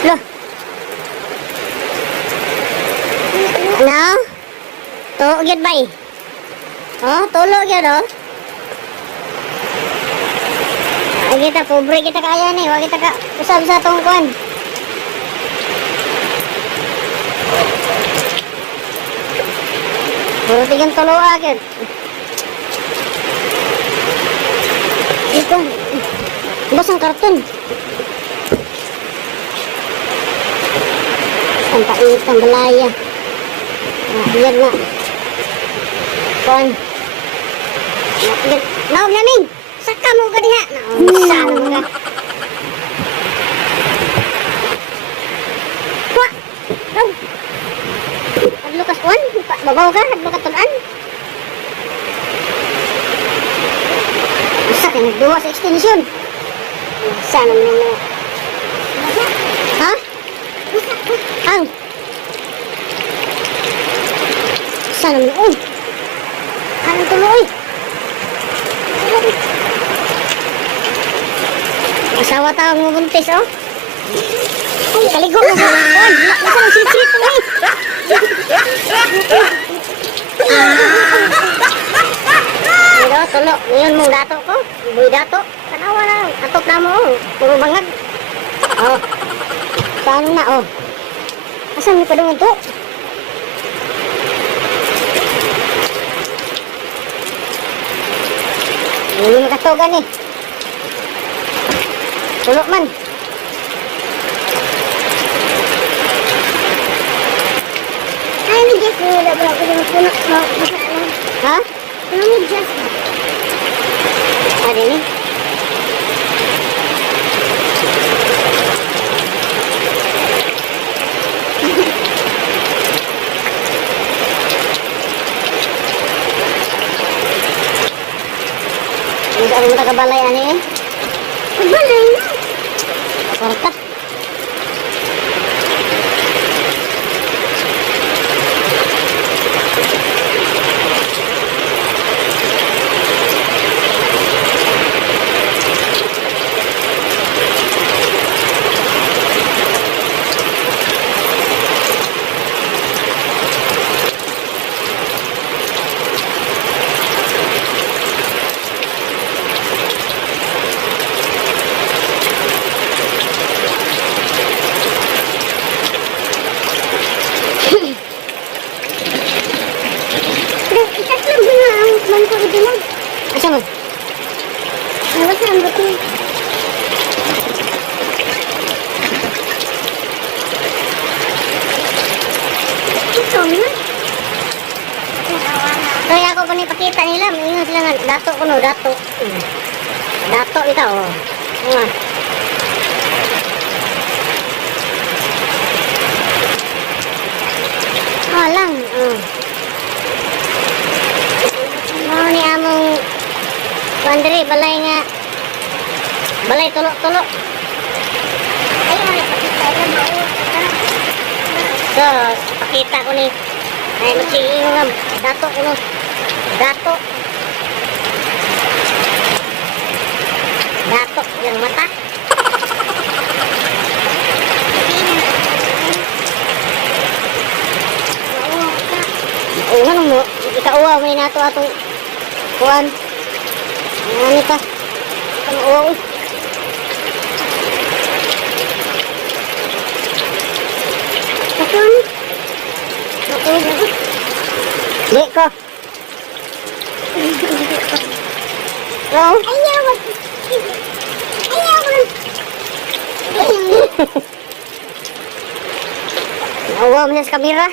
Loh. Ano? Tuo gyud bay. Oh, tulo gyud oh. Ay kita pobre kita kaya ni, wa kita ka usab sa tong kuan. Puro tigang tulo gyud. Ito. Basang karton. Ang pait ang balaya. Yan na. Kon. Naom namin. Saka mo ka diha. Naom mo ka. Kwa. Naom. Adlo ka kuan. Babaw ka. Adlo ka tunan. Isa ka nagduwa sa extension. Sana mo na. Ha? Ang. Sana mo. Uy. Anong tuloy? Asawa tao mo buntis, oh. Ay, kaligo mo. Ay, nasa ng silit mo eh. Pero, tulo. Ngayon mong dato ko. Iboy dato. Tanawa na. Atop na mo, oh. Puro bangag. Oh. Saan na, oh. Asan mo pa doon ito? Hindi mo katugan eh. Tulok man. Ay, may gas mo. Wala ba ako yung puno? Ha? Ano may gas mo? Ano ni? Hindi ako matagabalay ani eh. Balay na. Warta. Asa mo? Awas na ang buti. Ito na. Kaya ako kung ipakita nila, maingat sila nga, dato ko no, dato. Dato ikaw, oh. Oh lang, oh. Mau ni among bandri balay nga. Balay tulok-tulok. Ay, ay, pakita ko na. So, pakita ko ni. Ay, magsiging nga. Dato ko no. Dato. Dato yung mata. Oo, ano mo? Ikauwa, may nato atong kuhan. Ano pa? Ano uwa ko? Kapan? Matulog ako. Di ko. Hello? Ayaw! Ayaw! Nauwa mo na sa kamera.